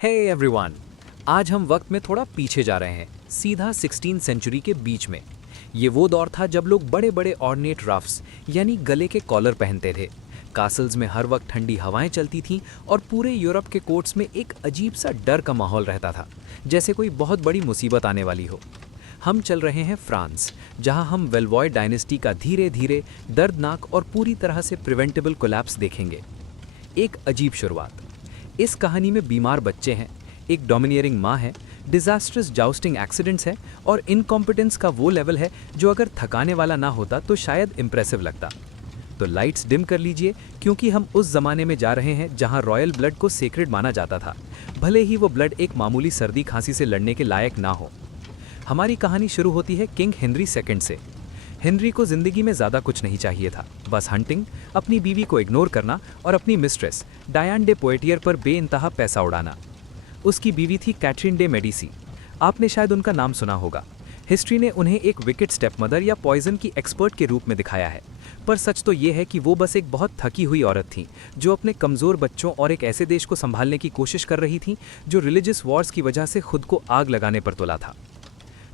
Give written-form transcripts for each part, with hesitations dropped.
Hey everyone, आज हम वक्त में थोड़ा पीछे जा रहे हैं, सीधा 16th सेंचुरी के बीच में। ये वो दौर था जब लोग बड़े बड़े ऑर्नेट रफ्स यानी गले के कॉलर पहनते थे। कासल्स में हर वक्त ठंडी हवाएं चलती थीं और पूरे यूरोप के कोर्ट्स में एक अजीब सा डर का माहौल रहता था, जैसे कोई बहुत बड़ी मुसीबत आने वाली हो। हम चल रहे हैं फ्रांस, जहां हम वेल्वॉय डायनेस्टी का धीरे धीरे दर्दनाक और पूरी तरह से प्रिवेंटेबल कोलैप्स देखेंगे। एक अजीब शुरुआत। इस कहानी में बीमार बच्चे हैं, एक डोमिनियरिंग माँ है, डिजास्ट्रस जाउस्टिंग एक्सीडेंट्स है और इनकॉम्पिटेंस का वो लेवल है जो अगर थकाने वाला ना होता तो शायद इम्प्रेसिव लगता। तो लाइट्स डिम कर लीजिए, क्योंकि हम उस जमाने में जा रहे हैं जहां रॉयल ब्लड को सेक्रेड माना जाता था, भले ही वो ब्लड एक मामूली सर्दी खांसी से लड़ने के लायक ना हो। हमारी कहानी शुरू होती है किंग हेनरी सेकंड से। हेनरी को जिंदगी में ज़्यादा कुछ नहीं चाहिए था, बस हंटिंग, अपनी बीवी को इग्नोर करना और अपनी मिस्ट्रेस डायन डे पोएटियर पर बेइंतहा पैसा उड़ाना। उसकी बीवी थी कैथरीन डे मेडिसी। आपने शायद उनका नाम सुना होगा। हिस्ट्री ने उन्हें एक विकेट स्टेपमदर या पॉइजन की एक्सपर्ट के रूप में दिखाया है, पर सच तो ये है कि वो बस एक बहुत थकी हुई औरत थी जो अपने कमज़ोर बच्चों और एक ऐसे देश को संभालने की कोशिश कर रही थी जो रिलीजियस वॉर्स की वजह से खुद को आग लगाने पर तुला था।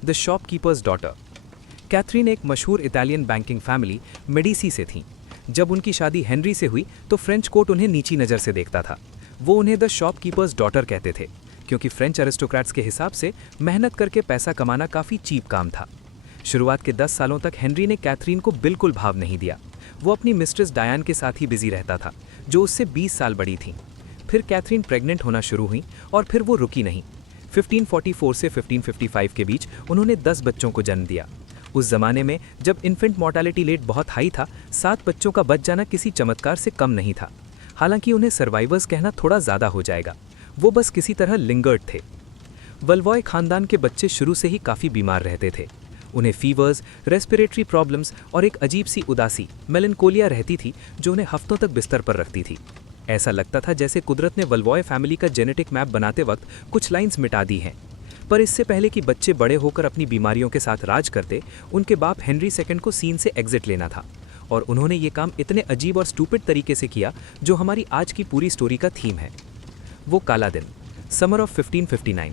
The shopkeepers daughter. कैथरीन एक मशहूर इटालियन बैंकिंग फैमिली मेडिसी से थीं। जब उनकी शादी हेनरी से हुई तो फ्रेंच कोर्ट उन्हें नीची नज़र से देखता था। वो उन्हें द शॉपकीपर्स डॉटर कहते थे, क्योंकि फ्रेंच एरिस्टोक्रेट्स के हिसाब से मेहनत करके पैसा कमाना काफ़ी चीप काम था। शुरुआत के 10 सालों तक हेनरी ने कैथरीन को बिल्कुल भाव नहीं दिया। वो अपनी मिस्ट्रेस डायन के साथ ही बिजी रहता था, जो उससे 20 साल बड़ी थी। फिर कैथरीन प्रेग्नेंट होना शुरू हुई और फिर वो रुकी नहीं। 1544 से 1555 के बीच उन्होंने 10 बच्चों को जन्म दिया। उस जमाने में जब इन्फेंट मोर्टालिटी रेट बहुत हाई था, 7 बच्चों का बच जाना किसी चमत्कार से कम नहीं था। हालांकि उन्हें सर्वाइवर्स कहना थोड़ा ज़्यादा हो जाएगा, वो बस किसी तरह लिंगर्ड थे। वल्वॉय खानदान के बच्चे शुरू से ही काफ़ी बीमार रहते थे। उन्हें फीवर्स, रेस्पिरेटरी प्रॉब्लम्स और एक अजीब सी उदासी मेलनकोलिया रहती थी जो उन्हें हफ्तों तक बिस्तर पर रखती थी। ऐसा लगता था जैसे कुदरत ने वल्वॉय फैमिली का जेनेटिक मैप बनाते वक्त कुछ लाइंस मिटा दी हैं। पर इससे पहले कि बच्चे बड़े होकर अपनी बीमारियों के साथ राज करते, उनके बाप हेनरी सेकंड को सीन से एग्जिट लेना था, और उन्होंने ये काम इतने अजीब और स्टूपिड तरीके से किया जो हमारी आज की पूरी स्टोरी का थीम है। वो काला दिन, समर ऑफ 1559।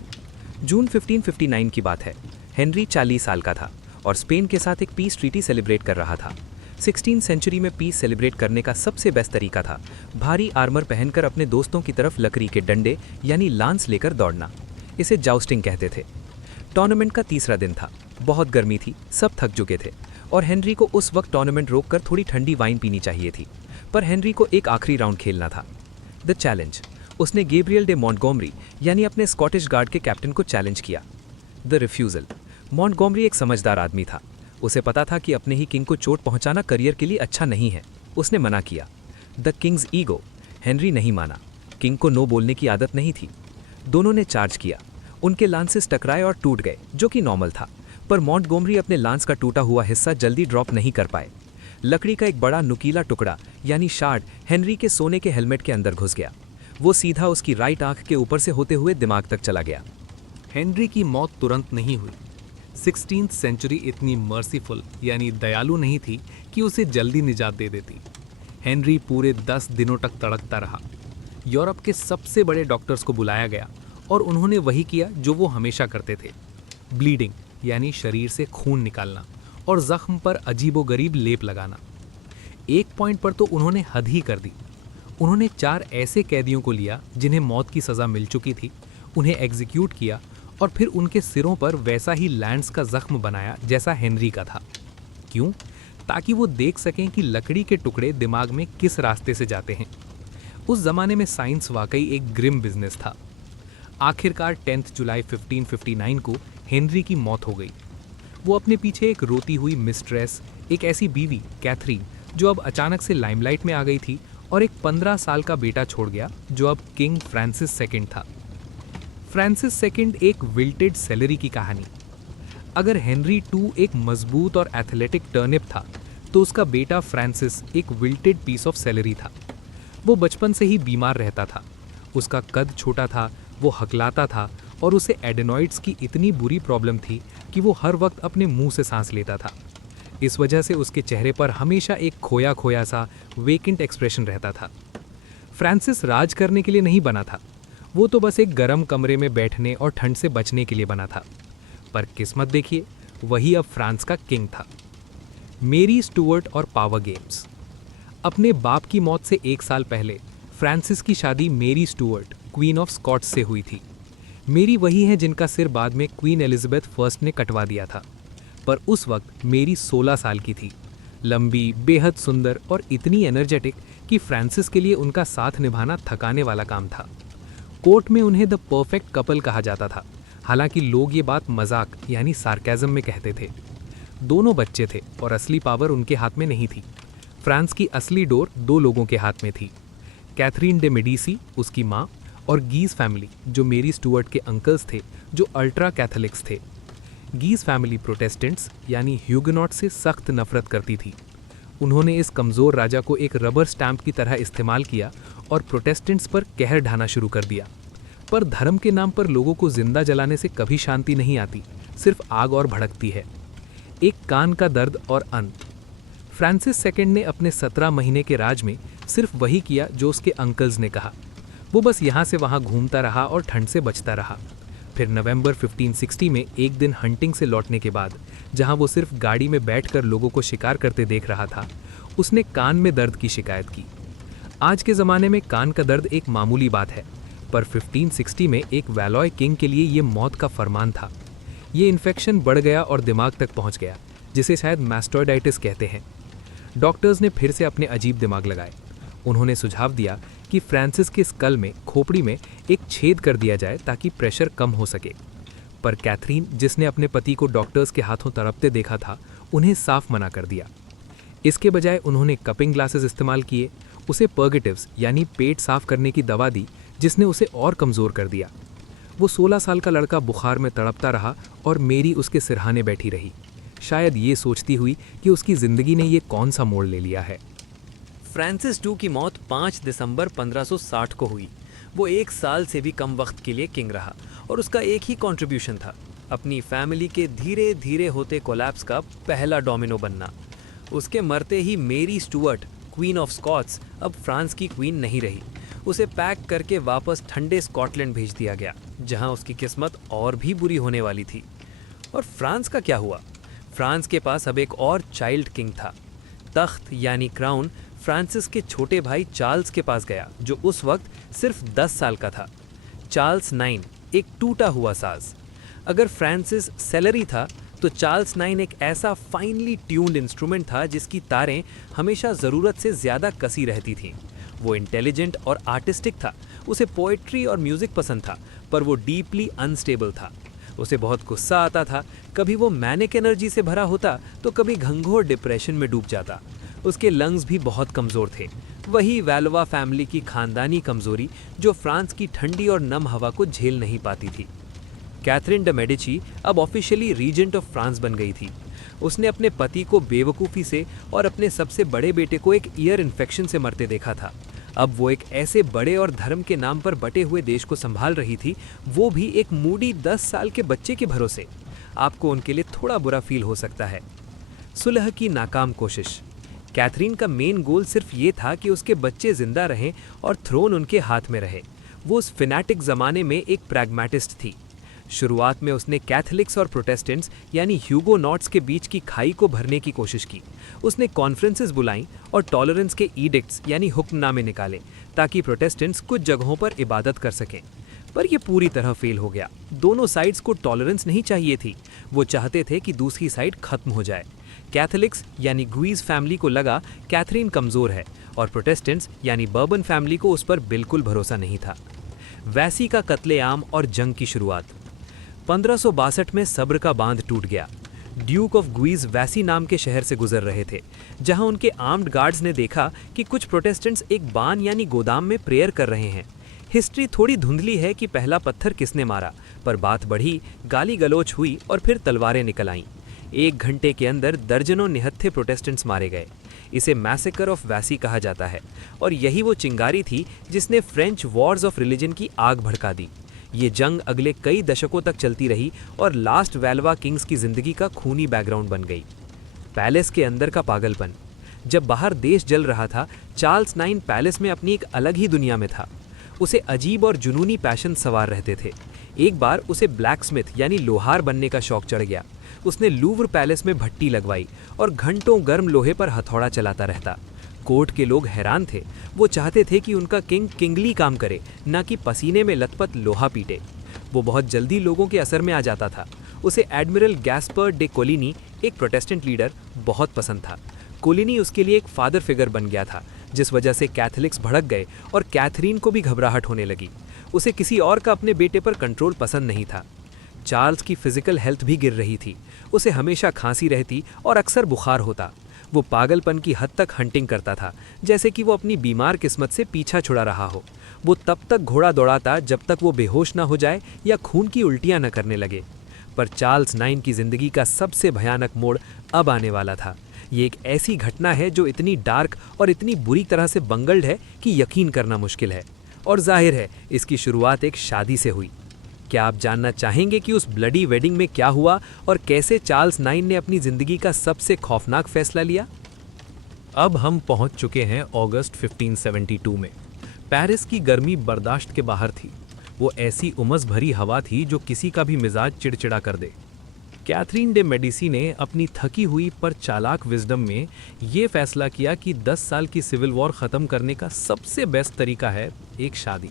जून 1559 की बात है। हेनरी 40 साल का था और स्पेन के साथ एक पीस ट्रीटी सेलिब्रेट कर रहा था। 16th सेंचुरी में पीस सेलिब्रेट करने का सबसे बेस्ट तरीका था भारी आर्मर पहनकर अपने दोस्तों की तरफ लकड़ी के डंडे यानी लांस लेकर दौड़ना। इसे जाउस्टिंग कहते थे। टूर्नामेंट का तीसरा दिन था। बहुत गर्मी थी, सब थक चुके थे और हेनरी को उस वक्त टूर्नामेंट रोककर थोड़ी ठंडी वाइन पीनी चाहिए थी। पर हेनरी को एक आखिरी राउंड खेलना था, द चैलेंज। उसने गैब्रियल डे मॉन्टगोमरी यानी अपने स्कॉटिश गार्ड के कैप्टन को चैलेंज किया। The refusal. मॉन्टगोमरी एक समझदार आदमी था। उसे पता था कि अपने ही किंग को चोट पहुंचाना करियर के लिए अच्छा नहीं है। उसने मना किया। The Kings ego. हेनरी नहीं माना। किंग को नो बोलने की आदत नहीं थी। दोनों ने चार्ज किया। उनके लांसेस टकराए और टूट गए, जो कि नॉर्मल था, पर मॉन्टगोमरी अपने लांस का टूटा हुआ हिस्सा जल्दी ड्रॉप नहीं कर पाए। लकड़ी का एक बड़ा नुकीला टुकड़ा यानी शार्ड हेनरी के सोने के हेलमेट के अंदर घुस गया। वो सीधा उसकी राइट आंख के ऊपर से होते हुए दिमाग तक चला गया। हेनरी की मौत तुरंत नहीं हुई। 16th सेंचुरी इतनी मर्सीफुल यानी दयालु नहीं थी कि उसे जल्दी निजात दे देती। हेनरी पूरे 10 दिनों तक तड़कता रहा। यूरोप के सबसे बड़े डॉक्टर्स को बुलाया गया और उन्होंने वही किया जो वो हमेशा करते थे, ब्लीडिंग यानी शरीर से खून निकालना और जख्म पर अजीबोगरीब लेप लगाना। एक पॉइंट पर तो उन्होंने हद ही कर दी। उन्होंने 4 ऐसे कैदियों को लिया जिन्हें मौत की सज़ा मिल चुकी थी, उन्हें एग्जीक्यूट किया और फिर उनके सिरों पर वैसा ही लैंड्स का जख्म बनाया जैसा हेनरी का था। क्यों? ताकि वो देख सकें कि लकड़ी के टुकड़े दिमाग में किस रास्ते से जाते हैं। उस जमाने में साइंस वाकई एक ग्रिम बिजनेस था। आखिरकार 10 जुलाई 1559 को हेनरी की मौत हो गई। वो अपने पीछे एक रोती हुई मिस्ट्रेस, एक ऐसी बीवी कैथरीन जो अब अचानक से लाइमलाइट में आ गई थी, और एक 15 साल का बेटा छोड़ गया जो अब किंग फ्रांसिस सेकंड था। फ्रांसिस सेकंड एक विल्टेड सेलरी की कहानी। अगर हेनरी 2 एक मजबूत और एथलेटिक टर्निप था, तो उसका बेटा फ्रांसिस एक विल्टेड पीस ऑफ सेलरी था। वो बचपन से ही बीमार रहता था। उसका कद छोटा था, वो हकलाता था और उसे एडेनॉइड्स की इतनी बुरी प्रॉब्लम थी कि वो हर वक्त अपने मुंह से सांस लेता था। इस वजह से उसके चेहरे पर हमेशा एक खोया खोया सा वेकेंट एक्सप्रेशन रहता था। फ्रांसिस राज करने के लिए नहीं बना था, वो तो बस एक गर्म कमरे में बैठने और ठंड से बचने के लिए बना था। पर किस्मत देखिए, वही अब फ्रांस का किंग था। मेरी स्टुअर्ट और पावर गेम्स। अपने बाप की मौत से 1 साल पहले फ्रांसिस की शादी मेरी स्टुअर्ट, क्वीन ऑफ स्कॉट्स से हुई थी। मेरी वही है जिनका सिर बाद में क्वीन एलिजाबेथ फर्स्ट ने कटवा दिया था। पर उस वक्त मेरी 16 साल की थी, लंबी, बेहद सुंदर और इतनी एनर्जेटिक कि फ्रांसिस के लिए उनका साथ निभाना थकाने वाला काम था। कोर्ट में उन्हें द परफेक्ट कपल कहा जाता था, हालांकि लोग ये बात मजाक यानी सार्केज़म में कहते थे। दोनों बच्चे थे और असली पावर उनके हाथ में नहीं थी। फ्रांस की असली डोर 2 लोगों के हाथ में थी, कैथरीन डे मेडिसी, उसकी माँ, और गीज फैमिली, जो मेरी स्टुअर्ट के अंकल्स थे, जो अल्ट्रा कैथोलिक्स थे। गीज फैमिली प्रोटेस्टेंट्स यानी ह्यूगनॉट से सख्त नफरत करती थी। उन्होंने इस कमज़ोर राजा को एक रबर स्टैंप की तरह इस्तेमाल किया और प्रोटेस्टेंट्स पर कहर ढाना शुरू कर दिया। पर धर्म के नाम पर लोगों को जिंदा जलाने से कभी शांति नहीं आती, सिर्फ आग और भड़कती है। एक कान का दर्द और अंत। फ्रांसिस सेकंड ने अपने 17 महीने के राज में सिर्फ वही किया जो उसके अंकल्स ने कहा। वो बस यहाँ से वहाँ घूमता रहा और ठंड से बचता रहा। फिर नवंबर 1560 में एक दिन हंटिंग से लौटने के बाद, जहाँ वो सिर्फ गाड़ी में बैठकर लोगों को शिकार करते देख रहा था, उसने कान में दर्द की शिकायत की। आज के ज़माने में कान का दर्द एक मामूली बात है, पर 1560 में एक वैलॉय किंग के लिए ये मौत का फरमान था। ये इन्फेक्शन बढ़ गया और दिमाग तक पहुँच गया, जिसे शायद मैस्टोइडाइटिस कहते हैं। डॉक्टर्स ने फिर से अपने अजीब दिमाग लगाए। उन्होंने सुझाव दिया कि फ्रांसिस के स्कल में, खोपड़ी में एक छेद कर दिया जाए ताकि प्रेशर कम हो सके। पर कैथरीन, जिसने अपने पति को डॉक्टर्स के हाथों तड़पते देखा था, उन्हें साफ मना कर दिया। इसके बजाय उन्होंने कपिंग ग्लासेस इस्तेमाल किए, उसे पर्गेटिव्स यानी पेट साफ करने की दवा दी, जिसने उसे और कमज़ोर कर दिया। वो 16 साल का लड़का बुखार में तड़पता रहा और मेरी उसके सिरहाने बैठी रही, शायद ये सोचती हुई कि उसकी ज़िंदगी ने ये कौन सा मोड़ ले लिया है। फ्रांसिस II की मौत 5 दिसंबर 1560 को हुई। वो 1 साल से भी कम वक्त के लिए किंग रहा और उसका एक ही कंट्रीब्यूशन था, अपनी फैमिली के धीरे धीरे होते कोलैप्स का पहला डोमिनो बनना। उसके मरते ही मेरी स्टुअर्ट, क्वीन ऑफ स्कॉट्स, अब फ्रांस की क्वीन नहीं रही। उसे पैक करके वापस ठंडे स्कॉटलैंड भेज दिया गया, जहां उसकी किस्मत और भी बुरी होने वाली थी। और फ्रांस का क्या हुआ? फ्रांस के पास अब एक और चाइल्ड किंग था। तख्त यानी क्राउन फ्रांसिस के छोटे भाई चार्ल्स के पास गया, जो उस वक्त सिर्फ 10 साल का था। चार्ल्स 9 एक टूटा हुआ साज। अगर फ्रांसिस सेलरी था, तो चार्ल्स 9 एक ऐसा फाइनली ट्यून्ड इंस्ट्रूमेंट था जिसकी तारें हमेशा ज़रूरत से ज़्यादा कसी रहती थीं। वो इंटेलिजेंट और आर्टिस्टिक था, उसे पोएट्री और म्यूज़िक पसंद था, पर वो डीपली अनस्टेबल था। उसे बहुत गुस्सा आता था, कभी वो मैनिक एनर्जी से भरा होता तो कभी घंघोर डिप्रेशन में डूब जाता। उसके लंग्स भी बहुत कमज़ोर थे, वही वैलोवा फैमिली की खानदानी कमज़ोरी जो फ्रांस की ठंडी और नम हवा को झेल नहीं पाती थी। कैथरीन डे मेडिची अब ऑफिशियली रीजेंट ऑफ फ्रांस बन गई थी। उसने अपने पति को बेवकूफ़ी से और अपने सबसे बड़े बेटे को एक ईयर इन्फेक्शन से मरते देखा था। अब वो एक ऐसे बड़े और धर्म के नाम पर बटे हुए देश को संभाल रही थी, वो भी एक मूडी 10 साल के बच्चे के भरोसे। आपको उनके लिए थोड़ा बुरा फील हो सकता है। सुलह की नाकाम कोशिश। कैथरीन का मेन गोल सिर्फ ये था कि उसके बच्चे जिंदा रहें और थ्रोन उनके हाथ में रहे। वो उस फिनेटिक ज़माने में एक प्रैग्मेटिस्ट थी। शुरुआत में उसने कैथलिक्स और प्रोटेस्टेंट्स यानी ह्यूगोनॉट्स के बीच की खाई को भरने की कोशिश की। उसने कॉन्फ्रेंसेस बुलाईं और टॉलरेंस के ईडिक्ट्स यानी हुक्मनामे निकाले, ताकि प्रोटेस्टेंट्स कुछ जगहों पर इबादत कर सकें। पर यह पूरी तरह फेल हो गया। दोनों साइड्स को टॉलरेंस नहीं चाहिए थी, वो चाहते थे कि दूसरी साइड खत्म हो जाए। कैथलिक्स यानी गुइज फैमिली को लगा कैथरीन कमज़ोर है, और प्रोटेस्टेंट्स यानी बर्बन फैमिली को उस पर बिल्कुल भरोसा नहीं था। वैसी का कत्लेआम और जंग की शुरुआत। 1562 में सब्र का बांध टूट गया। ड्यूक ऑफ गुइज वैसी नाम के शहर से गुजर रहे थे, जहां उनके आर्म्ड गार्ड्स ने देखा कि कुछ प्रोटेस्टेंट्स एक बान यानी गोदाम में प्रेयर कर रहे हैं। हिस्ट्री थोड़ी धुंधली है कि पहला पत्थर किसने मारा, पर बात बढ़ी, गाली गलोच हुई और फिर तलवारें निकल आईं। 1 घंटे के अंदर दर्जनों निहत्थे प्रोटेस्टेंट्स मारे गए। इसे मैसेकर ऑफ वैसी कहा जाता है, और यही वो चिंगारी थी जिसने फ्रेंच वॉर्स ऑफ रिलीजन की आग भड़का दी। ये जंग अगले कई दशकों तक चलती रही और लास्ट वैल्वा किंग्स की जिंदगी का खूनी बैकग्राउंड बन गई। पैलेस के अंदर का पागलपन। जब बाहर देश जल रहा था, चार्ल्स 9 पैलेस में अपनी एक अलग ही दुनिया में था। उसे अजीब और जुनूनी पैशन सवार रहते थे। एक बार उसे ब्लैकस्मिथ यानी लोहार बनने का शौक चढ़ गया। उसने लूव्र पैलेस में भट्टी लगवाई और घंटों गर्म लोहे पर हथौड़ा चलाता रहता। कोर्ट के लोग हैरान थे। वो चाहते थे कि उनका किंग किंगली काम करे, ना कि पसीने में लथपथ लोहा पीटे। वो बहुत जल्दी लोगों के असर में आ जाता था। उसे एडमिरल गैस्पर डे कोलिनी, एक प्रोटेस्टेंट लीडर, बहुत पसंद था। कोलिनी उसके लिए एक फादर फिगर बन गया था, जिस वजह से कैथोलिक्स भड़क गए और कैथरीन को भी घबराहट होने लगी। उसे किसी और का अपने बेटे पर कंट्रोल पसंद नहीं था। चार्ल्स की फिजिकल हेल्थ भी गिर रही थी। उसे हमेशा खांसी रहती और अक्सर बुखार होता। वो पागलपन की हद तक हंटिंग करता था, जैसे कि वो अपनी बीमार किस्मत से पीछा छुड़ा रहा हो। वो तब तक घोड़ा दौड़ाता जब तक वो बेहोश ना हो जाए या खून की उल्टियां न करने लगे। पर चार्ल्स 9 की जिंदगी का सबसे भयानक मोड़ अब आने वाला था। ये एक ऐसी घटना है जो इतनी डार्क और इतनी बुरी तरह से बंगल्ड है कि यकीन करना मुश्किल है। और जाहिर है इसकी शुरुआत एक शादी से हुई। क्या आप जानना चाहेंगे कि उस ब्लडी वेडिंग में क्या हुआ और कैसे चार्ल्स 9 ने अपनी जिंदगी का सबसे खौफनाक फैसला लिया? अब हम पहुंच चुके हैं अगस्त 1572 में। पेरिस की गर्मी बर्दाश्त के बाहर थी। वो ऐसी उमस भरी हवा थी जो किसी का भी मिजाज चिड़चिड़ा कर दे। कैथरीन डे मेडिसी ने अपनी थकी हुई पर चालाक विजडम में ये फैसला किया कि 10 साल की सिविल वॉर ख़त्म करने का सबसे बेस्ट तरीका है एक शादी।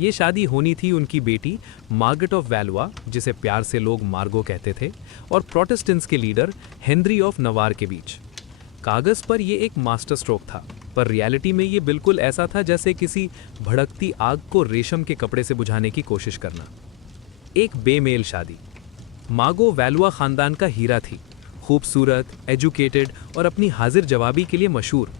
ये शादी होनी थी उनकी बेटी मार्गरेट ऑफ वैलुआ, जिसे प्यार से लोग मार्गो कहते थे, और प्रोटेस्टेंट्स के लीडर हेनरी ऑफ नवार के बीच। कागज़ पर यह एक मास्टर स्ट्रोक था, पर रियलिटी में ये बिल्कुल ऐसा था जैसे किसी भड़कती आग को रेशम के कपड़े से बुझाने की कोशिश करना। एक बेमेल शादी। मार्गो वैलुआ ख़ानदान का हीरा थी, खूबसूरत, एजुकेटेड और अपनी हाजिर जवाबी के लिए मशहूर।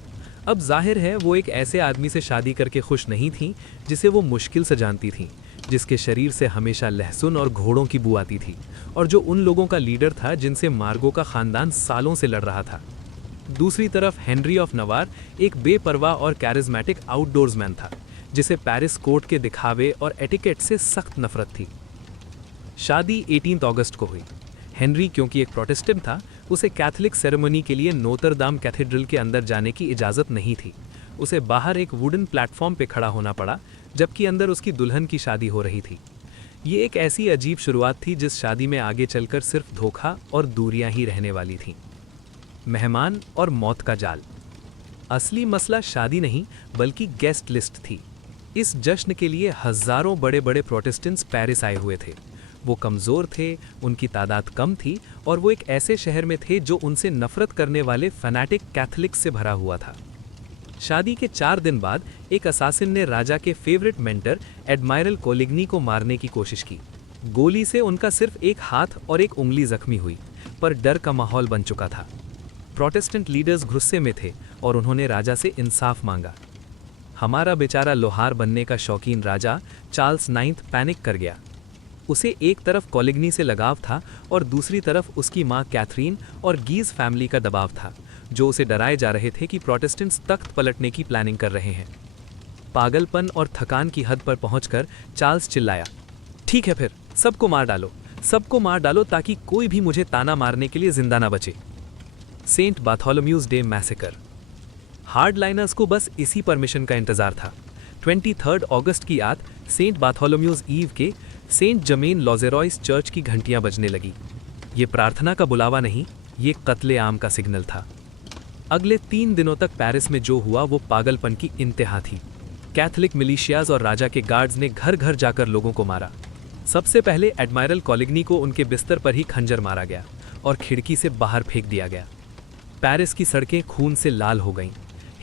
अब जाहिर है वो एक ऐसे आदमी से शादी करके खुश नहीं थी जिसे वो मुश्किल से जानती थी, जिसके शरीर से हमेशा लहसुन और घोड़ों की बू आती थी, और जो उन लोगों का लीडर था जिनसे मार्गो का ख़ानदान सालों से लड़ रहा था। दूसरी तरफ हेनरी ऑफ नवार एक बेपरवाह और कैरिज्मेटिक आउटडोर्समैन था, जिसे पेरिस कोर्ट के दिखावे और एटिकेट से सख्त नफरत थी। शादी 18 अगस्त को हुई। हेनरी, क्योंकि एक प्रोटेस्टेंट था, उसे कैथोलिक सेरेमनी के लिए नोतर दाम कैथेड्रल के अंदर जाने की इजाज़त नहीं थी। उसे बाहर एक वुडन प्लेटफॉर्म पे खड़ा होना पड़ा, जबकि अंदर उसकी दुल्हन की शादी हो रही थी। ये एक ऐसी अजीब शुरुआत थी जिस शादी में आगे चलकर सिर्फ धोखा और दूरियां ही रहने वाली थीं। मेहमान और मौत का जाल। असली मसला शादी नहीं बल्कि गेस्ट लिस्ट थी। इस जश्न के लिए हज़ारों बड़े बड़े प्रोटेस्टेंट्स पेरिस आए हुए थे। वो कमज़ोर थे, उनकी तादाद कम थी, और वो एक ऐसे शहर में थे जो उनसे नफरत करने वाले फैनेटिक कैथोलिक्स से भरा हुआ था। शादी के 4 दिन बाद एक असासिन ने राजा के फेवरेट मेंटर एडमायरल कोलिग्नी को मारने की कोशिश की। गोली से उनका सिर्फ एक हाथ और एक उंगली जख्मी हुई, पर डर का माहौल बन चुका था। प्रोटेस्टेंट लीडर्स गुस्से में थे और उन्होंने राजा से इंसाफ मांगा। हमारा बेचारा लोहार बनने का शौकीन राजा चार्ल्स 9 पैनिक कर गया। उसे एक तरफ कोलिग्नी से लगाव था और दूसरी तरफ उसकी मां कैथरीन और गीज फैमिली का दबाव था, जो उसे डराए जा रहे थे कि प्रोटेस्टेंट्स तख्त पलटने की प्लानिंग कर रहे हैं। पागलपन और थकान की हद पर पहुंचकर चार्ल्स चिल्लाया, ठीक है फिर, सबको मार डालो ताकि कोई भी मुझे ताना मारने के लिए जिंदा ना बचे। Saint Bartholomew's Day massacre. Hardliners को बस इसी परमिशन का इंतजार था। 23 अगस्त की रात सेंट बार्थोलोम्यूज ईव के सेंट जमेन लॉजेरॉयस चर्च की घंटियां बजने लगी। ये प्रार्थना का बुलावा नहीं, ये कत्ले आम का सिग्नल था। अगले 3 दिनों तक पेरिस में जो हुआ वो पागलपन की इंतहा थी। कैथोलिक मिलिशियाज और राजा के गार्ड्स ने घर घर जाकर लोगों को मारा। सबसे पहले एडमायरल कोलिग्नी को उनके बिस्तर पर ही खंजर मारा गया और खिड़की से बाहर फेंक दिया गया। पेरिस की सड़कें खून से लाल हो गईं।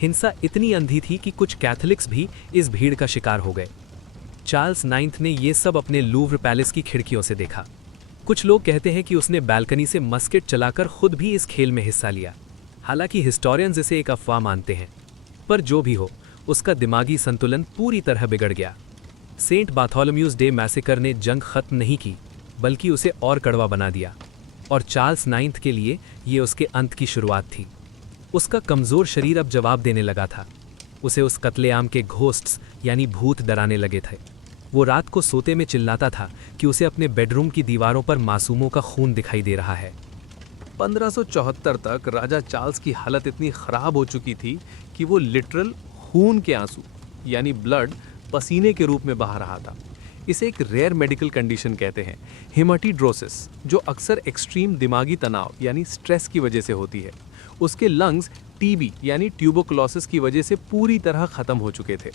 हिंसा इतनी अंधी थी कि कुछ कैथोलिक्स भी इस भीड़ का शिकार हो गए। चार्ल्स 9 ने ये सब अपने लूव्र पैलेस की खिड़कियों से देखा। कुछ लोग कहते हैं कि उसने बालकनी से मस्केट चलाकर खुद भी इस खेल में हिस्सा लिया। हालांकि हिस्टोरियंस इसे एक अफवाह मानते हैं, पर जो भी हो, उसका दिमागी संतुलन पूरी तरह बिगड़ गया। सेंट बार्थोलोम्यूज डे मैसेकर ने जंग खत्म नहीं की, बल्कि उसे और कड़वा बना दिया, और चार्ल्स 9 के लिए ये उसके अंत की शुरुआत थी। उसका कमज़ोर शरीर अब जवाब देने लगा था। उसे उस कत्लेआम के घोस्ट्स यानी भूत डराने लगे थे। वो रात को सोते में चिल्लाता था कि उसे अपने बेडरूम की दीवारों पर मासूमों का खून दिखाई दे रहा है। 1574 तक राजा चार्ल्स की हालत इतनी ख़राब हो चुकी थी कि वो लिटरल खून के आंसू यानी ब्लड पसीने के रूप में बहा रहा था। इसे एक रेयर मेडिकल कंडीशन कहते हैं, हेमाटिड्रोसिस, जो अक्सर एक्सट्रीम दिमागी तनाव यानी स्ट्रेस की वजह से होती है। उसके लंग्स टीबी यानी ट्यूबरकुलोसिस की वजह से पूरी तरह खत्म हो चुके थे।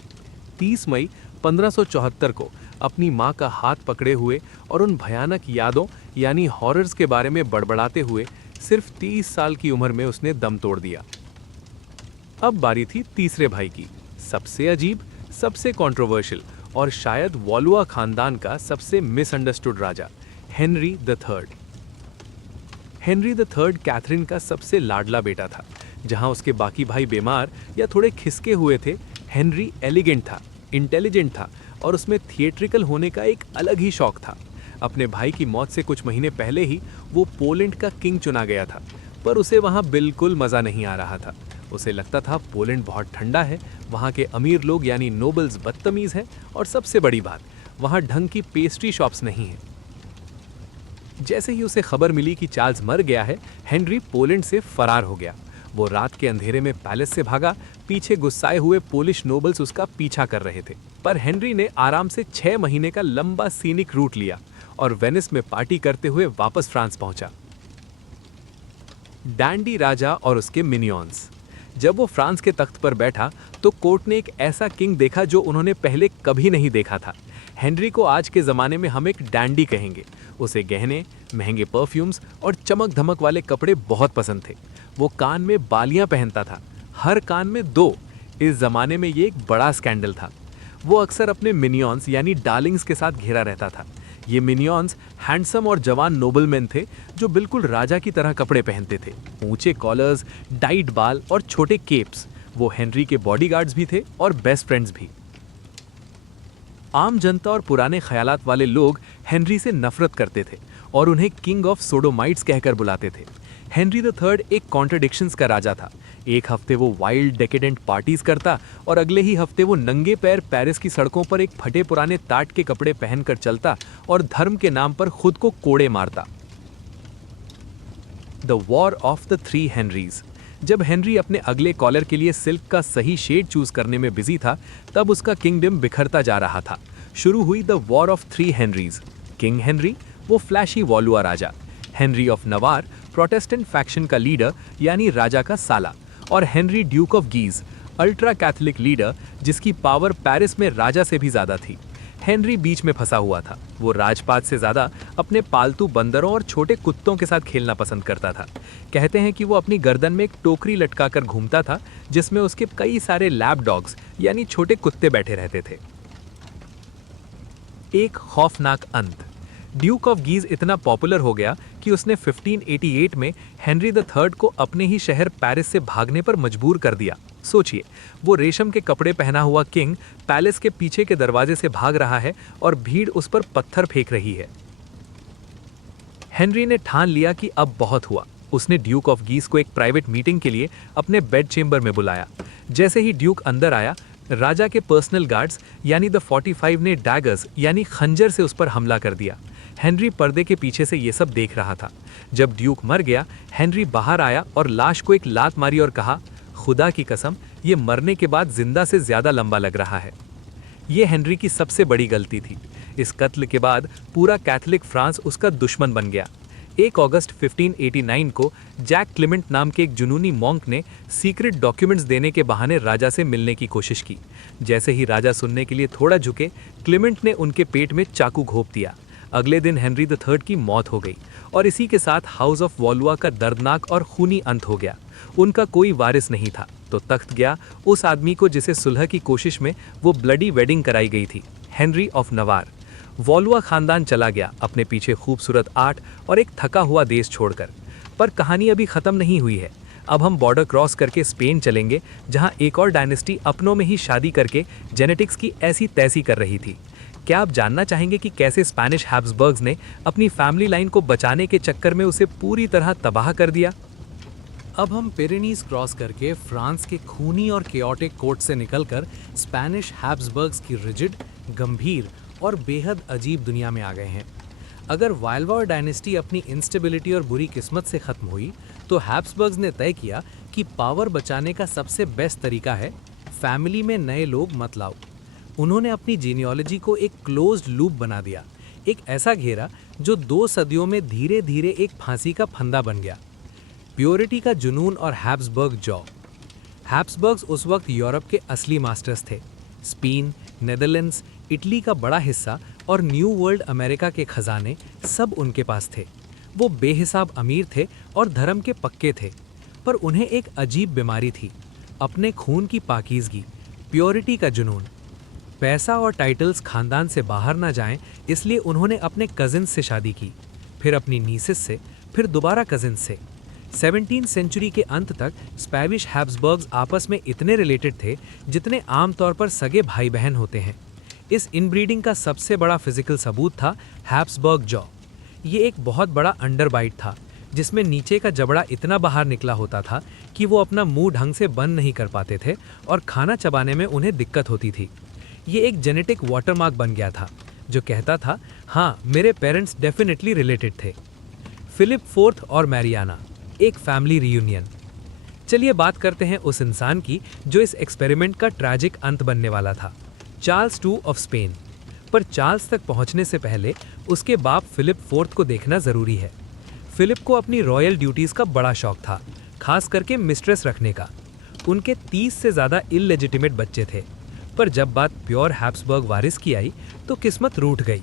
30 मई 1574 को अपनी मां का हाथ पकड़े हुए और उन भयानक यादों यानी हॉरर्स के बारे में बड़बड़ाते हुए सिर्फ 30 साल की उम्र में उसने दम तोड़ दिया। अब बारी थी तीसरे भाई की, सबसे अजीब, सबसे कंट्रोवर्शियल और शायद वॉलुआ खानदान का सबसे मिसअंडरस्टूड राजा, Henry the third. Henry the third Catherine का सबसे लाडला बेटा था। जहां उसके बाकी भाई बीमार या थोड़े खिसके हुए थे, हेनरी एलिगेंट था, इंटेलिजेंट था और उसमें थिएट्रिकल होने का एक अलग ही शौक था। अपने भाई की मौत से कुछ महीने पहले ही वो पोलैंड का किंग चुना गया था, पर उसे वहां बिल्कुल मज़ा नहीं आ रहा था। उसे लगता था पोलैंड बहुत ठंडा है, वहाँ के अमीर लोग यानी नोबल्स बदतमीज़ हैं और सबसे बड़ी बात, वहाँ ढंग की पेस्ट्री शॉप्स नहीं हैं। जैसे ही उसे खबर मिली कि चार्ल्स मर गया है, हेनरी पोलैंड से फरार हो गया। वो रात के अंधेरे में पैलेस से भागा, पीछे गुस्साए हुए पोलिश नोबल्स उसका पीछा कर रहे थे। पर हेनरी ने आराम से 6 महीने का लंबा सीनिक रूट लिया और वेनिस में पार्टी करते हुए वापस फ्रांस पहुंचा। डैंडी राजा और उसके मिनियंस। जब वो फ्रांस के तख्त पर बैठा तो कोर्ट ने एक ऐसा किंग देखा जो उन्होंने पहले कभी नहीं देखा था। हेनरी को आज के ज़माने में हम एक डैंडी कहेंगे। उसे गहने, महंगे परफ्यूम्स और चमक धमक वाले कपड़े बहुत पसंद थे। वो कान में बालियां पहनता था, हर कान में 2। इस ज़माने में ये एक बड़ा स्कैंडल था। वो अक्सर अपने मिनियंस यानी डार्लिंग्स के साथ घिरा रहता था। ये मिनियंस हैंडसम और जवान नोबलमैन थे जो बिल्कुल राजा की तरह कपड़े पहनते थे, ऊंचे कॉलर्स, डाइट बाल और छोटे केप्स। वो हेनरी के बॉडीगार्ड्स भी थे और बेस्ट फ्रेंड्स भी। आम जनता और पुराने ख्यालात वाले लोग हेनरी से नफरत करते थे और उन्हें किंग ऑफ सोडोमाइट्स कहकर बुलाते थे। हेनरी द थर्ड एक कॉन्ट्रडिक्शंस का राजा था। एक हफ्ते वो वाइल्ड डेकेडेंट पार्टीज करता और अगले ही हफ्ते वो नंगे पैर पेरिस की सड़कों पर एक फटे पुराने ताट के कपड़े पहनकर चलता और धर्म के नाम पर खुद को कोड़े मारता। The war of the 3 Henrys. जब हेनरी अपने अगले कॉलर के लिए सिल्क का सही शेड चूज करने में बिजी था, तब उसका किंगडम बिखरता जा रहा था। शुरू हुई the war of 3 Henrys. King Henry, वो फ्लैशी वॉलुआ राजा। Henry of Navarre, Protestant faction का लीडर यानी राजा का साला। और Henry duke of Guise, ultra Catholic leader जिसकी पावर पेरिस में राजा से भी ज्यादा थी। हेनरी बीच में फंसा हुआ था। वो राजपाट से ज्यादा अपने पालतू बंदरों और छोटे कुत्तों के साथ खेलना पसंद करता था। कहते हैं कि वो अपनी गर्दन में एक टोकरी लटकाकर घूमता था जिसमें उसके कई सारे लैब डॉग्स यानी छोटे कुत्ते बैठे रहते थे। एक खौफनाक अंत। ड्यूक ऑफ गीज इतना पॉपुलर हो गया कि उसने 1588 में हेनरी द थर्ड को अपने ही शहर पेरिस से भागने पर मजबूर कर दिया। सोचिए, वो रेशम के कपड़े पहना हुआ किंग पैलेस के पीछे के दरवाजे से भाग रहा है और भीड़ उस पर पत्थर फेंक रही है। हेनरी ने ठान लिया कि अब बहुत हुआ। उसने ड्यूक ऑफ गीज को एक प्राइवेट मीटिंग के लिए अपने बेड चेंबर में बुलाया। जैसे ही ड्यूक अंदर आया, राजा के पर्सनल गार्ड्स यानी द 45 ने डैगर्स यानी खंजर से उस पर हमला कर दिया। हेनरी पर्दे के पीछे से ये सब देख रहा था। जब ड्यूक मर गया, हेनरी बाहर आया और लाश को एक लात मारी और कहा, खुदा की कसम, ये मरने के बाद जिंदा से ज्यादा लंबा लग रहा है। ये हेनरी की सबसे बड़ी गलती थी। इस कत्ल के बाद पूरा कैथोलिक फ्रांस उसका दुश्मन बन गया। 1 अगस्त 1589 को जैक क्लेमेंट नाम के एक जुनूनी मॉन्क ने सीक्रेट डॉक्यूमेंट्स देने के बहाने राजा से मिलने की कोशिश की। जैसे ही राजा सुनने के लिए थोड़ा झुके, क्लेमेंट ने उनके पेट में चाकू घोंप दिया। अगले दिन हेनरी द थर्ड की मौत हो गई और इसी के साथ हाउस ऑफ वॉलुआ का दर्दनाक और खूनी अंत हो गया। उनका कोई वारिस नहीं था, तो तख्त गया उस आदमी को जिसे सुलह की कोशिश में वो ब्लडी वेडिंग कराई गई थी, हेनरी ऑफ नवार। वॉलुआ खानदान चला गया अपने पीछे खूबसूरत आर्ट और एक थका हुआ देश छोड़कर। पर कहानी अभी खत्म नहीं हुई है। अब हम बॉर्डर क्रॉस करके स्पेन चलेंगे, जहां एक और डायनेस्टी अपनों में ही शादी करके जेनेटिक्स की ऐसी तैसी कर रही थी। क्या आप जानना चाहेंगे कि कैसे स्पेनिश हैब्सबर्ग्स ने अपनी फैमिली लाइन को बचाने के चक्कर में उसे पूरी तरह तबाह कर दिया? अब हम पिरेनीज क्रॉस करके फ्रांस के खूनी और केओटिक कोर्ट से निकलकर स्पेनिश हैब्सबर्ग्स की रिजिड, गंभीर और बेहद अजीब दुनिया में आ गए हैं। अगर वाइल्वर डायनेस्टी अपनी इंस्टेबिलिटी और बुरी किस्मत से खत्म हुई, तो हैब्सबर्ग्स ने तय किया कि पावर बचाने का सबसे बेस्ट तरीका है फैमिली में नए लोग मत लाओ। उन्होंने अपनी जीनियोलॉजी को एक क्लोज्ड लूप बना दिया, एक ऐसा घेरा जो 2 सदियों में धीरे धीरे एक फांसी का फंदा बन गया। प्योरिटी का जुनून और हैब्सबर्ग जॉ। हैब्सबर्ग्स उस वक्त यूरोप के असली मास्टर्स थे। स्पेन, नेदरलैंड्स, इटली का बड़ा हिस्सा और न्यू वर्ल्ड अमेरिका के खजाने सब उनके पास थे। वो बेहिसाब अमीर थे और धर्म के पक्के थे, पर उन्हें एक अजीब बीमारी थी, अपने खून की पाकीज़गी, प्योरिटी का जुनून। पैसा और टाइटल्स खानदान से बाहर ना जाएं, इसलिए उन्होंने अपने कजिन्स से शादी की, फिर अपनी नीसेस से, फिर दोबारा कजिन्स से। 17वीं सेंचुरी के अंत तक स्पैनिश हैब्सबर्ग्स आपस में इतने रिलेटेड थे जितने आमतौर पर सगे भाई बहन होते हैं। इस इनब्रीडिंग का सबसे बड़ा फिजिकल सबूत था हैब्सबर्ग जॉ। ये एक बहुत बड़ा अंडरबाइट था जिसमें नीचे का जबड़ा इतना बाहर निकला होता था कि वो अपना मुंह ढंग से बंद नहीं कर पाते थे और खाना चबाने में उन्हें दिक्कत होती थी। ये एक जेनेटिक वाटरमार्क बन गया था जो कहता था, हाँ, मेरे पेरेंट्स डेफिनेटली रिलेटेड थे। फिलिप फोर्थ और मैरियाना, एक फैमिली रियूनियन। चलिए बात करते हैं उस इंसान की जो इस एक्सपेरिमेंट का ट्रैजिक अंत बनने वाला था, चार्ल्स II ऑफ स्पेन। पर चार्ल्स तक पहुंचने से पहले उसके बाप फिलिप फोर्थ को देखना जरूरी है। फिलिप को अपनी रॉयल ड्यूटीज़ का बड़ा शौक था, खास करके मिस्ट्रेस रखने का। उनके 30 से ज़्यादा इललेजिटिमेट बच्चे थे, पर जब बात प्योर हैब्सबर्ग वारिस की आई तो किस्मत रूठ गई।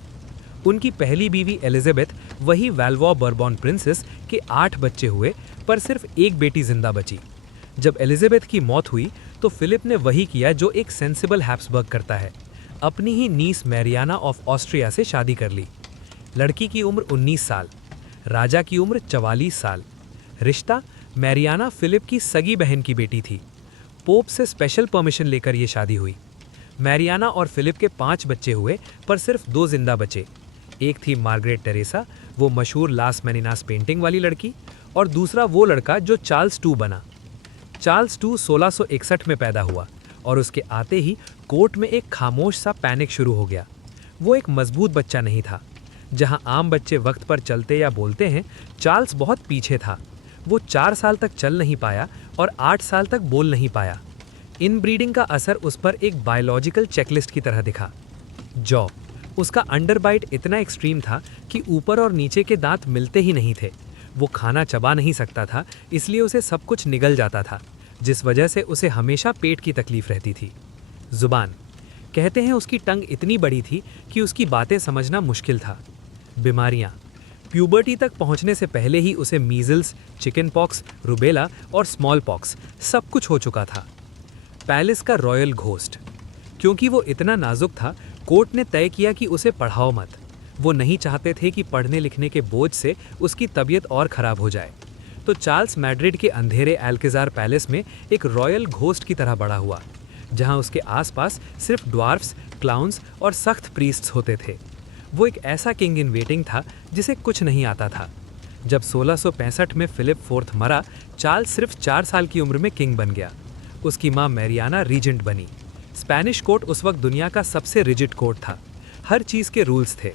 उनकी पहली बीवी एलिजाबेथ, वही वैल्वॉ बर्बॉन प्रिंसेस के 8 बच्चे हुए, पर सिर्फ एक बेटी जिंदा बची। जब एलिजाबेथ की मौत हुई तो फिलिप ने वही किया जो एक सेंसिबल हैब्सबर्ग करता है, अपनी ही नीस मैरियाना ऑफ ऑस्ट्रिया से शादी कर ली। लड़की की उम्र 19 साल, राजा की उम्र 44 साल। रिश्ता, मैरियाना फिलिप की सगी बहन की बेटी थी। पोप से स्पेशल परमिशन लेकर ये शादी हुई। मैरियाना और फिलिप के 5 बच्चे हुए, पर सिर्फ 2 जिंदा बचे। एक थी मार्गरेट टेरेसा, वो मशहूर लास मेनिनास पेंटिंग वाली लड़की, और दूसरा वो लड़का जो चार्ल्स II बना। चार्ल्स II 1661 में पैदा हुआ और उसके आते ही कोर्ट में एक खामोश सा पैनिक शुरू हो गया। वो एक मजबूत बच्चा नहीं था। जहां आम बच्चे वक्त पर चलते या बोलते हैं, चार्ल्स बहुत पीछे था। वो 4 साल तक चल नहीं पाया और 8 साल तक बोल नहीं पाया। इनब्रीडिंग का असर उस पर एक बायोलॉजिकल चेकलिस्ट की तरह दिखा। जॉ, उसका अंडरबाइट इतना एक्सट्रीम था कि ऊपर और नीचे के दांत मिलते ही नहीं थे। वो खाना चबा नहीं सकता था, इसलिए उसे सब कुछ निगल जाता था, जिस वजह से उसे हमेशा पेट की तकलीफ रहती थी। जुबान, कहते हैं उसकी टंग इतनी बड़ी थी कि उसकी बातें समझना मुश्किल था। बीमारियाँ, प्यूबर्टी तक पहुंचने से पहले ही उसे मीजल्स, चिकन पॉक्स, रुबेला और स्मॉल पॉक्स सब कुछ हो चुका था। पैलेस का रॉयल घोस्ट, क्योंकि वो इतना नाजुक था, कोर्ट ने तय किया कि उसे पढ़ाओ मत। वो नहीं चाहते थे कि पढ़ने लिखने के बोझ से उसकी तबीयत और ख़राब हो जाए। तो चार्ल्स मैड्रिड के अंधेरे एल्केजार पैलेस में एक रॉयल घोस्ट की तरह बड़ा हुआ, जहां उसके आसपास सिर्फ ड्वार्फ्स, क्लाउन्स और सख्त प्रीस्ट्स होते थे। वो एक ऐसा किंग इन वेटिंग था जिसे कुछ नहीं आता था। जब 1665 में फिलिप फोर्थ मरा, चार्ल्स सिर्फ 4 साल की उम्र में किंग बन गया। उसकी माँ मैरियाना रीजेंट बनी। स्पेनिश कोर्ट उस वक्त दुनिया का सबसे रिजिड कोर्ट था। हर चीज़ के रूल्स थे।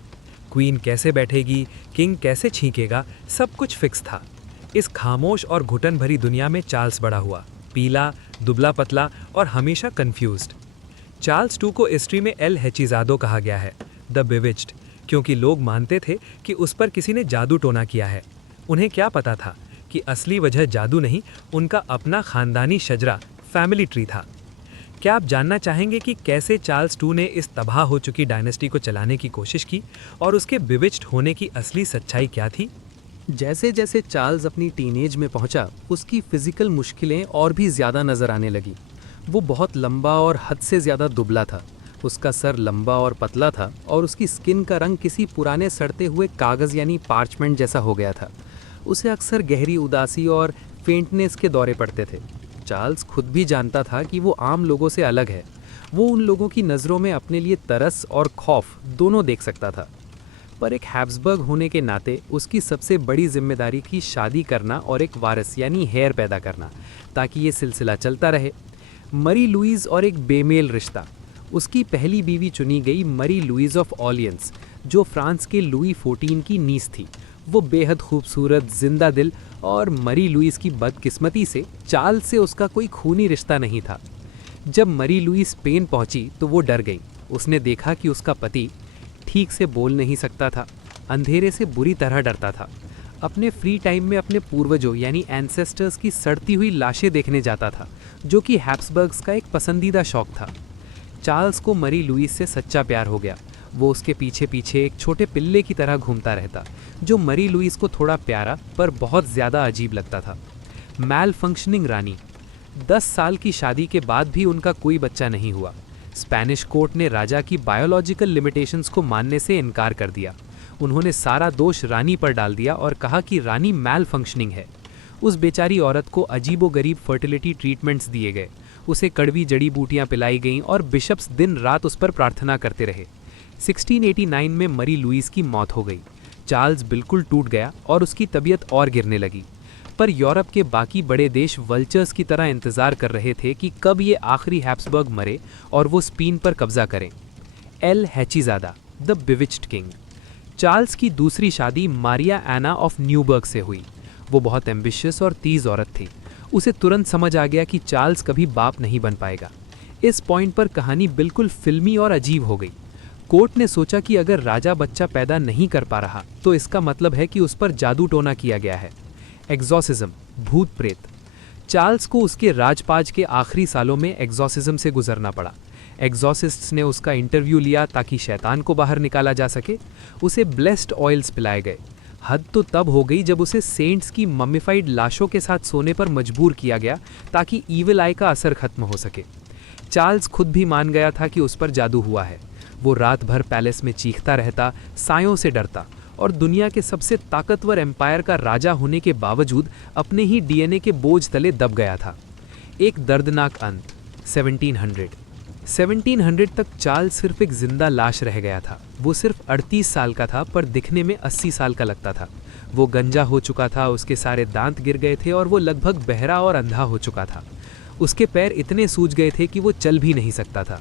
क्वीन कैसे बैठेगी, किंग कैसे छींकेगा, सब कुछ फिक्स था। इस खामोश और घुटन भरी दुनिया में चार्ल्स बड़ा हुआ, पीला, दुबला पतला और हमेशा कंफ्यूज्ड। चार्ल्स II को हिस्ट्री में एल हेचिज़ादो कहा गया है, द बिविच्ड, क्योंकि लोग मानते थे कि उस पर किसी ने जादू टोना किया है। उन्हें क्या पता था कि असली वजह जादू नहीं, उनका अपना खानदानी शजरा, फैमिली ट्री था। क्या आप जानना चाहेंगे कि कैसे चार्ल्स II ने इस तबाह हो चुकी डायनेस्टी को चलाने की कोशिश की और उसके बिविच्ड होने की असली सच्चाई क्या थी? जैसे जैसे चार्ल्स अपनी टीनेज में पहुंचा, उसकी फिजिकल मुश्किलें और भी ज़्यादा नज़र आने लगी। वो बहुत लंबा और हद से ज़्यादा दुबला था। उसका सर लंबा और पतला था और उसकी स्किन का रंग किसी पुराने सड़ते हुए कागज़ यानी पार्चमेंट जैसा हो गया था। उसे अक्सर गहरी उदासी और फेंटनेस के दौरे पड़ते थे। चार्ल्स खुद भी जानता था कि वो आम लोगों से अलग है। वो उन लोगों की नज़रों में अपने लिए तरस और खौफ दोनों देख सकता था। पर एक हैब्सबर्ग होने के नाते उसकी सबसे बड़ी जिम्मेदारी थी शादी करना और एक वारिस यानी हेयर पैदा करना, ताकि ये सिलसिला चलता रहे। मरी लुईज़ और एक बेमेल रिश्ता। उसकी पहली बीवी चुनी गई मरी लुईज़ ऑफ ऑलियंस, जो फ्रांस के लुई 14 की नीस थी। वो बेहद खूबसूरत, जिंदा दिल, और मरी लुईज़ की बदकिस्मती से चार्ल्स से उसका कोई खूनी रिश्ता नहीं था। जब मरी लुईज़ स्पेन पहुंची तो वो डर गई उसने देखा कि उसका पति ठीक से बोल नहीं सकता था, अंधेरे से बुरी तरह डरता था। अपने फ्री टाइम में अपने पूर्वजों यानी एंसेस्टर्स की सड़ती हुई लाशें देखने जाता था, जो कि हैब्सबर्ग्स का एक पसंदीदा शौक था। चार्ल्स को मरी लुईस से सच्चा प्यार हो गया। वो उसके पीछे पीछे एक छोटे पिल्ले की तरह घूमता रहता, जो मरी लुईस को थोड़ा प्यारा पर बहुत ज़्यादा अजीब लगता था। मैल फंक्शनिंग रानी। 10 साल की शादी के बाद भी उनका कोई बच्चा नहीं हुआ। स्पेनिश कोर्ट ने राजा की बायोलॉजिकल लिमिटेशंस को मानने से इनकार कर दिया। उन्होंने सारा दोष रानी पर डाल दिया और कहा कि रानी मैल फंक्शनिंग है। उस बेचारी औरत को अजीबोगरीब फर्टिलिटी ट्रीटमेंट्स दिए गए, उसे कड़वी जड़ी बूटियाँ पिलाई गईं और बिशप्स दिन रात उस पर प्रार्थना करते रहे। 1689 में मरी लुईस की मौत हो गई। चार्ल्स बिल्कुल टूट गया और उसकी तबीयत और गिरने लगी। पर यूरोप के बाकी बड़े देश वल्चर्स की तरह इंतजार कर रहे थे कि कब ये आखिरी हैब्सबर्ग मरे और वो स्पेन पर कब्जा करें। El Hechizado, the bewitched king. Charles की दूसरी शादी मारिया एना ऑफ न्यूबर्ग से हुई। वो बहुत एम्बिशियस और तेज औरत थी। उसे तुरंत समझ आ गया कि चार्ल्स कभी बाप नहीं बन पाएगा। इस पॉइंट पर कहानी बिल्कुल फिल्मी और अजीब हो गई। कोर्ट ने सोचा कि अगर राजा बच्चा पैदा नहीं कर पा रहा तो इसका मतलब है कि उस पर जादू टोना किया गया है। एग्जॉसिज्म, भूत प्रेत। चार्ल्स को उसके राजपाज के आखिरी सालों में एग्जॉसिज्म से गुजरना पड़ा। एग्जॉसिस्ट्स ने उसका इंटरव्यू लिया ताकि शैतान को बाहर निकाला जा सके। उसे ब्लेस्ड ऑयल्स पिलाए गए। हद तो तब हो गई जब उसे सेंट्स की मम्मीफाइड लाशों के साथ सोने पर मजबूर किया गया ताकि ईविल आई का असर खत्म हो सके। चार्ल्स खुद भी मान गया था कि उस पर जादू हुआ है। वो रात भर पैलेस में चीखता रहता, सायों से डरता और दुनिया के सबसे ताकतवर एम्पायर का राजा होने के बावजूद अपने ही डीएनए के बोझ तले दब गया था। एक दर्दनाक अंत। 1700 तक चार्ल्स सिर्फ एक जिंदा लाश रह गया था। वो सिर्फ 38 साल का था पर दिखने में 80 साल का लगता था। वो गंजा हो चुका था, उसके सारे दांत गिर गए थे और वो लगभग बहरा और अंधा हो चुका था। उसके पैर इतने सूज गए थे कि वो चल भी नहीं सकता था।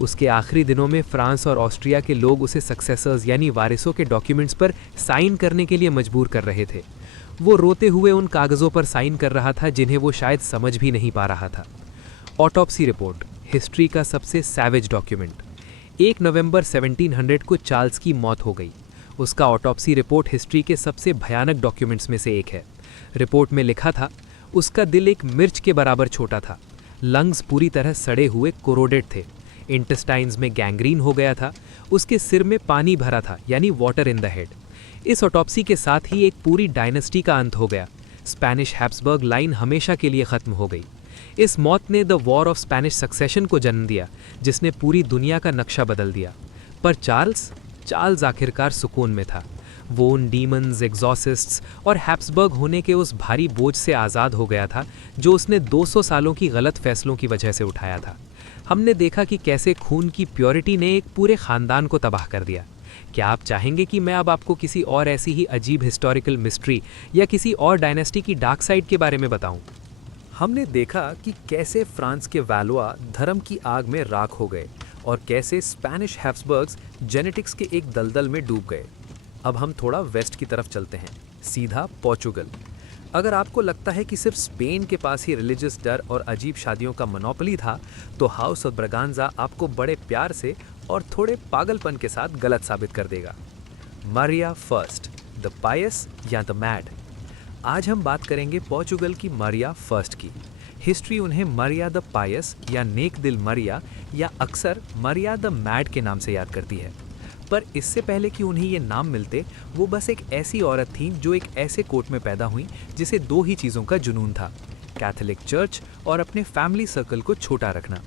उसके आखिरी दिनों में फ्रांस और ऑस्ट्रिया के लोग उसे सक्सेसर्स यानी वारिसों के डॉक्यूमेंट्स पर साइन करने के लिए मजबूर कर रहे थे। वो रोते हुए उन कागज़ों पर साइन कर रहा था जिन्हें वो शायद समझ भी नहीं पा रहा था। ऑटोप्सी रिपोर्ट, हिस्ट्री का सबसे सैवेज डॉक्यूमेंट। 1 नवंबर 1700 को चार्ल्स की मौत हो गई। उसका ऑटोप्सी रिपोर्ट हिस्ट्री के सबसे भयानक डॉक्यूमेंट्स में से एक है। रिपोर्ट में लिखा था, उसका दिल एक मिर्च के बराबर छोटा था। लंग्स पूरी तरह सड़े हुए कोरोडेड थे। इंटेस्टाइन्स में गैंग्रीन हो गया था। उसके सिर में पानी भरा था यानी वाटर इन द हेड। इस ऑटोप्सी के साथ ही एक पूरी डायनेस्टी का अंत हो गया। स्पेनिश हैब्सबर्ग लाइन हमेशा के लिए ख़त्म हो गई। इस मौत ने the war of Spanish succession को जन्म दिया, जिसने पूरी दुनिया का नक्शा बदल दिया। पर चार्ल्स आखिरकार सुकून में था। वो उन डीमंस, एग्जॉसिस्ट्स और हैब्सबर्ग होने के उस भारी बोझ से आज़ाद हो गया था जो उसने 200 सालों की गलत फैसलों की वजह से उठाया था। हमने देखा कि कैसे खून की प्योरिटी ने एक पूरे ख़ानदान को तबाह कर दिया। क्या आप चाहेंगे कि मैं अब आपको किसी और ऐसी ही अजीब हिस्टोरिकल मिस्ट्री या किसी और डायनेस्टी की डार्क साइड के बारे में बताऊं? हमने देखा कि कैसे फ्रांस के वैलोआ धर्म की आग में राख हो गए और कैसे स्पेनिश हैब्सबर्ग्स जेनेटिक्स के एक दलदल में डूब गए। अब हम थोड़ा वेस्ट की तरफ चलते हैं, सीधा पोर्चुगल। अगर आपको लगता है कि सिर्फ स्पेन के पास ही रिलीजियस डर और अजीब शादियों का मोनोपोली था, तो हाउस ऑफ ब्रागांजा आपको बड़े प्यार से और थोड़े पागलपन के साथ गलत साबित कर देगा। मारिया फर्स्ट, द पायस या द मैड। आज हम बात करेंगे पोर्चुगल की मारिया फर्स्ट की। हिस्ट्री उन्हें मारिया द पायस या नेक दिल मारिया या अक्सर मारिया द मैड के नाम से याद करती है। पर इससे पहले कि उन्हें ये नाम मिलते, वो बस एक ऐसी औरत थी जो एक ऐसे कोर्ट में पैदा हुई जिसे 2 ही चीज़ों का जुनून था, कैथोलिक चर्च और अपने फैमिली सर्कल को छोटा रखना।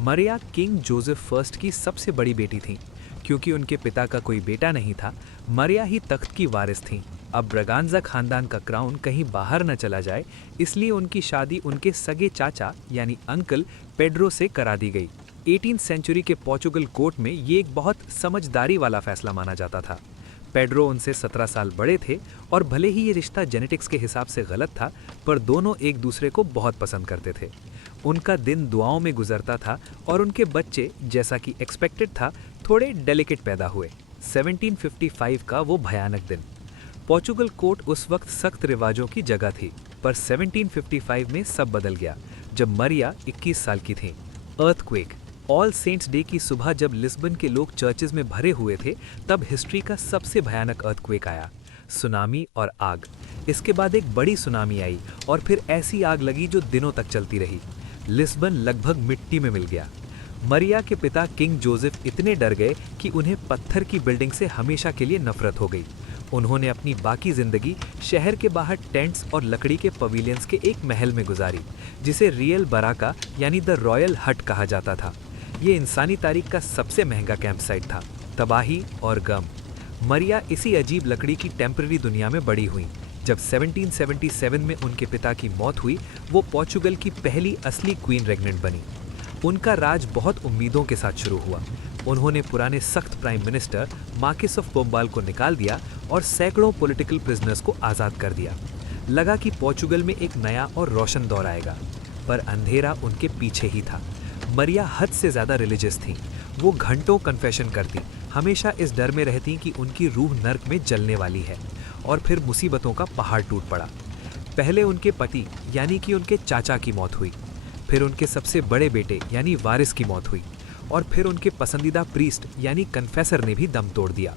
मारिया किंग जोसेफ फर्स्ट की सबसे बड़ी बेटी थी। क्योंकि उनके पिता का कोई बेटा नहीं था, मारिया ही तख्त की वारिस थी। अब ब्रागांजा खानदान का क्राउन कहीं बाहर न चला जाए, इसलिए उनकी शादी उनके सगे चाचा यानी अंकल पेड्रो से करा दी गई। 18th सेंचुरी के पोर्चुगल कोर्ट में ये एक बहुत समझदारी वाला फैसला माना जाता था। पेड्रो उनसे 17 साल बड़े थे और भले ही ये रिश्ता जेनेटिक्स के हिसाब से गलत था, पर दोनों एक दूसरे को बहुत पसंद करते थे। उनका दिन दुआओं में गुजरता था और उनके बच्चे, जैसा कि एक्सपेक्टेड था, थोड़े डेलिकेट पैदा हुए। 1755 का वो भयानक दिन। पोर्चुगल कोर्ट उस वक्त सख्त रिवाजों की जगह थी, पर 1755 में सब बदल गया जब मारिया 21 साल की थी। अर्थक्वेक, ऑल सेंट्स डे की सुबह जब लिस्बन के लोग चर्चेज में भरे हुए थे, तब हिस्ट्री का सबसे भयानक अर्थक्वेक आया, सुनामी और आग। इसके बाद एक बड़ी सुनामी आई और फिर ऐसी आग लगी जो दिनों तक चलती रही। लिस्बन लगभग मिट्टी में मिल गया। मरिया के पिता किंग जोसेफ इतने डर गए कि उन्हें पत्थर की बिल्डिंग से हमेशा के लिए नफरत हो गई। उन्होंने अपनी बाकी जिंदगी शहर के बाहर टेंट्स और लकड़ी के पवेलियंस के एक महल में गुजारी, जिसे रियल बराका यानी द रॉयल हट कहा जाता था। ये इंसानी तारीख का सबसे महंगा कैंप साइट था। तबाही और गम। मरिया इसी अजीब लकड़ी की टेम्पररी दुनिया में बड़ी हुई। जब 1777 में उनके पिता की मौत हुई, वो पोर्चुगल की पहली असली क्वीन रेगनेंट बनी। उनका राज बहुत उम्मीदों के साथ शुरू हुआ। उन्होंने पुराने सख्त प्राइम मिनिस्टर मार्किस ऑफ पोम्बाल को निकाल दिया और सैकड़ों पॉलिटिकल प्रिजनर्स को आज़ाद कर दिया। लगा कि पोर्चुगल में एक नया और रोशन दौर आएगा, पर अंधेरा उनके पीछे ही था। मरिया हद से ज़्यादा रिलीजियस थी। वो घंटों कन्फेशन करती, हमेशा इस डर में रहती कि उनकी रूह नर्क में जलने वाली है। और फिर मुसीबतों का पहाड़ टूट पड़ा। पहले उनके पति यानी कि उनके चाचा की मौत हुई, फिर उनके सबसे बड़े बेटे यानी वारिस की मौत हुई, और फिर उनके पसंदीदा प्रीस्ट यानी कन्फेसर ने भी दम तोड़ दिया।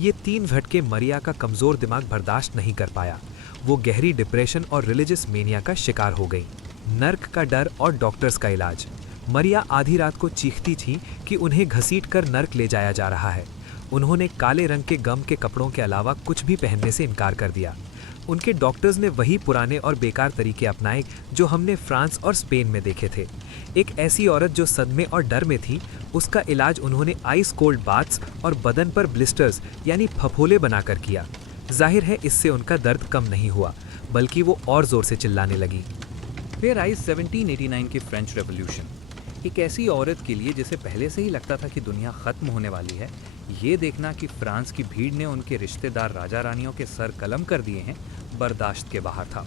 ये 3 झटके मरिया का कमज़ोर दिमाग बर्दाश्त नहीं कर पाया। वो गहरी डिप्रेशन और रिलीजियस मेनिया का शिकार हो गई। नर्क का डर और डॉक्टर्स का इलाज। मरिया आधी रात को चीखती थी कि उन्हें घसीटकर नर्क ले जाया जा रहा है। उन्होंने काले रंग के गम के कपड़ों के अलावा कुछ भी पहनने से इनकार कर दिया। उनके डॉक्टर्स ने वही पुराने और बेकार तरीके अपनाए जो हमने फ्रांस और स्पेन में देखे थे। एक ऐसी औरत जो सदमे और डर में थी, उसका इलाज उन्होंने आइस कोल्ड बाथ्स और बदन पर ब्लिस्टर्स यानी फफोले बनाकर किया। जाहिर है इससे उनका दर्द कम नहीं हुआ, बल्कि वो और ज़ोर से चिल्लाने लगी। फिर आई 1789 की फ्रेंच रेवोल्यूशन। एक ऐसी औरत के लिए जिसे पहले से ही लगता था कि दुनिया ख़त्म होने वाली है, ये देखना कि फ्रांस की भीड़ ने उनके रिश्तेदार राजा रानियों के सर कलम कर दिए हैं, बर्दाश्त के बाहर था।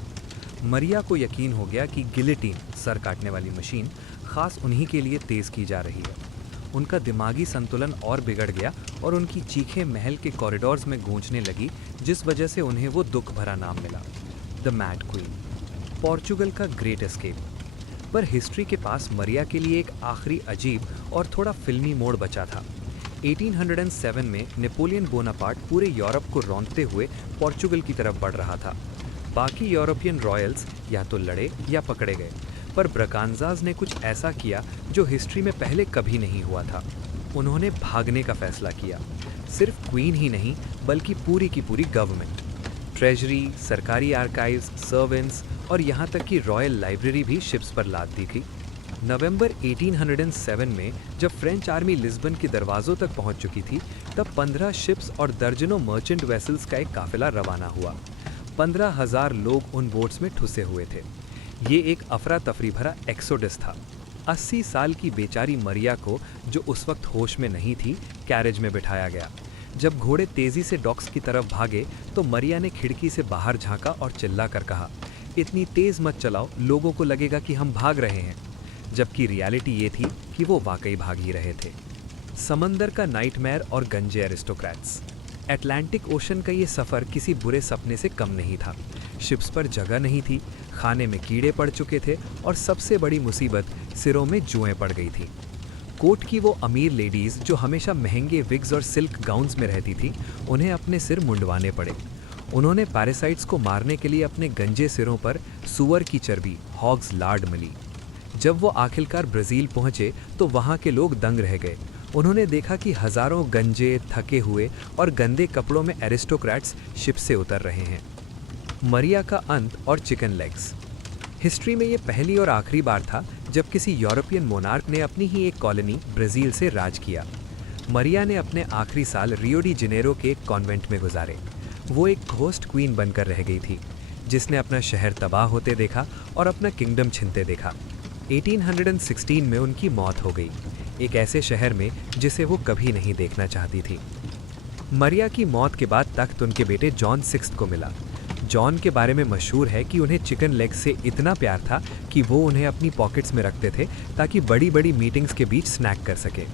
मरिया को यकीन हो गया कि गिलेटिन, सर काटने वाली मशीन, ख़ास उन्हीं के लिए तेज़ की जा रही है। उनका दिमागी संतुलन और बिगड़ गया और उनकी चीखें महल के कॉरिडोर्स में गूंजने लगी, जिस वजह से उन्हें वो दुख भरा नाम मिला, द मैड क्वीन, पोर्चुगल का ग्रेट एस्केप। पर हिस्ट्री के पास मरिया के लिए एक आखिरी अजीब और थोड़ा फिल्मी मोड़ बचा था। 1807 में नेपोलियन बोनापार्ट पूरे यूरोप को रौंदते हुए पोर्चुगल की तरफ बढ़ रहा था। बाकी यूरोपियन रॉयल्स या तो लड़े या पकड़े गए, पर ब्रगांजाज ने कुछ ऐसा किया जो हिस्ट्री में पहले कभी नहीं हुआ था। उन्होंने भागने का फैसला किया। सिर्फ क्वीन ही नहीं, बल्कि पूरी की पूरी गवर्नमेंट, ट्रेजरी, सरकारी आर्काइव्स, सर्वेंट्स और यहाँ तक कि रॉयल लाइब्रेरी भी शिप्स पर लाद दी थी। नवंबर 1807 में जब फ्रेंच आर्मी लिस्बन के दरवाज़ों तक पहुँच चुकी थी, तब 15 शिप्स और दर्जनों मर्चेंट वेसल्स का एक काफिला रवाना हुआ। 15,000 लोग उन बोट्स में ठुसे हुए थे। ये एक अफरा तफरी भरा एक्सोडस था। 80 साल की बेचारी मरिया को, जो उस वक्त होश में नहीं थी, कैरेज में बिठाया गया। जब घोड़े तेज़ी से डॉक्स की तरफ भागे तो मरिया ने खिड़की से बाहर झांका और चिल्ला कर कहा, इतनी तेज़ मत चलाओ, लोगों को लगेगा कि हम भाग रहे हैं। जबकि रियलिटी ये थी कि वो वाकई भाग ही रहे थे। समंदर का नाइटमेयर और गंजे एरिस्टोक्रेट्स। अटलांटिक ओशन का ये सफ़र किसी बुरे सपने से कम नहीं था। शिप्स पर जगह नहीं थी, खाने में कीड़े पड़ चुके थे और सबसे बड़ी मुसीबत, सिरों में जुएं पड़ गई थी। कोर्ट की वो अमीर लेडीज़ जो हमेशा महंगे विग्स और सिल्क गाउन्स में रहती थी, उन्हें अपने सिर मुंडवाने पड़े। उन्होंने पैरासाइट्स को मारने के लिए अपने गंजे सिरों पर सुअर की चर्बी, हॉग्स लार्ड मली। जब वो आखिरकार ब्राज़ील पहुंचे तो वहां के लोग दंग रह गए। उन्होंने देखा कि हज़ारों गंजे, थके हुए और गंदे कपड़ों में एरिस्टोक्रेट्स शिप से उतर रहे हैं। मरिया का अंत और चिकन लेग्स। हिस्ट्री में ये पहली और आखिरी बार था जब किसी यूरोपियन मोनार्क ने अपनी ही एक कॉलोनी ब्राज़ील से राज किया। मरिया ने अपने आखिरी साल रियो डी जेनेरो के एक कॉन्वेंट में गुजारे। वो एक घोस्ट क्वीन बनकर रह गई थी, जिसने अपना शहर तबाह होते देखा और अपना किंगडम छिनते देखा। 1816 में उनकी मौत हो गई, एक ऐसे शहर में जिसे वो कभी नहीं देखना चाहती थी। मरिया की मौत के बाद तख्त उनके बेटे जॉन 6 को मिला। जॉन के बारे में मशहूर है कि उन्हें चिकन लेग से इतना प्यार था कि वो उन्हें अपनी पॉकेट्स में रखते थे ताकि बड़ी बड़ी मीटिंग्स के बीच स्नैक कर सके।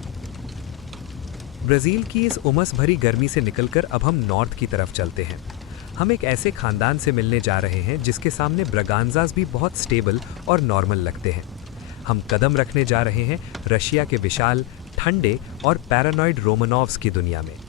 ब्राज़ील की इस उमस भरी गर्मी से निकलकर अब हम नॉर्थ की तरफ चलते हैं। हम एक ऐसे ख़ानदान से मिलने जा रहे हैं जिसके सामने ब्रगांजास भी बहुत स्टेबल और नॉर्मल लगते हैं। हम कदम रखने जा रहे हैं रशिया के विशाल, ठंडे और पैरानॉइड रोमनोव्स की दुनिया में।